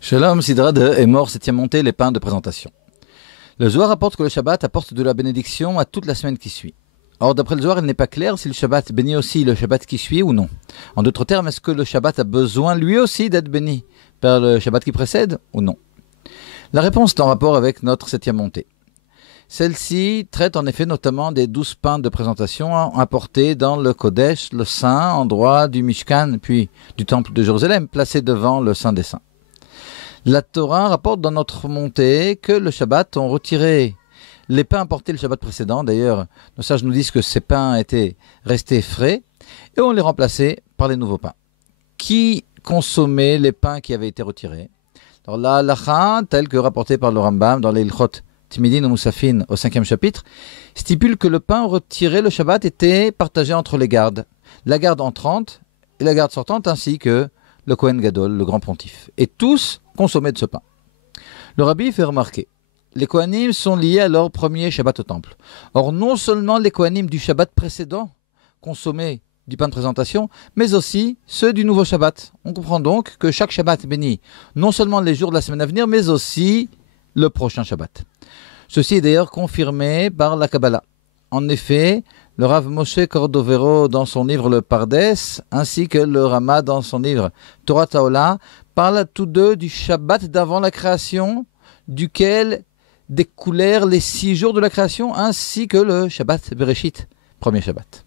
Shalom, Sidra de est mort, septième montée, les pains de présentation. Le Zohar rapporte que le Shabbat apporte de la bénédiction à toute la semaine qui suit. Or, d'après le Zohar, il n'est pas clair si le Shabbat bénit aussi le Shabbat qui suit ou non. En d'autres termes, est-ce que le Shabbat a besoin lui aussi d'être béni par le Shabbat qui précède ou non? La réponse est en rapport avec notre septième montée. Celle-ci traite en effet notamment des 12 pains de présentation apportés dans le Kodesh, le Saint, endroit du Mishkan, puis du Temple de Jérusalem, placé devant le Saint des Saints. La Torah rapporte dans notre montée que le Shabbat ont retiré les pains apportés le Shabbat précédent. D'ailleurs, nos sages nous disent que ces pains étaient restés frais et on les remplaçait par les nouveaux pains. Qui consommait les pains qui avaient été retirés? Alors la halacha, telle que rapportée par le Rambam dans les Ilchot Timidin ou Moussafin au 5e chapitre, stipule que le pain retiré le Shabbat était partagé entre les gardes. La garde entrante et la garde sortante ainsi que le Kohen Gadol, le grand pontife. Et tous consommaient de ce pain. Le rabbi fait remarquer, les Kohanim sont liés à leur premier Shabbat au temple. Or, non seulement les Kohanim du Shabbat précédent consommaient du pain de présentation, mais aussi ceux du nouveau Shabbat. On comprend donc que chaque Shabbat bénit non seulement les jours de la semaine à venir, mais aussi le prochain Shabbat. Ceci est d'ailleurs confirmé par la Kabbalah. En effet, le Rav Moshe Cordovero dans son livre Le Pardes, ainsi que le Rama dans son livre Torah Taola, parlent tous deux du Shabbat d'avant la création, duquel découlèrent les 6 jours de la création, ainsi que le Shabbat Bereshit, premier Shabbat.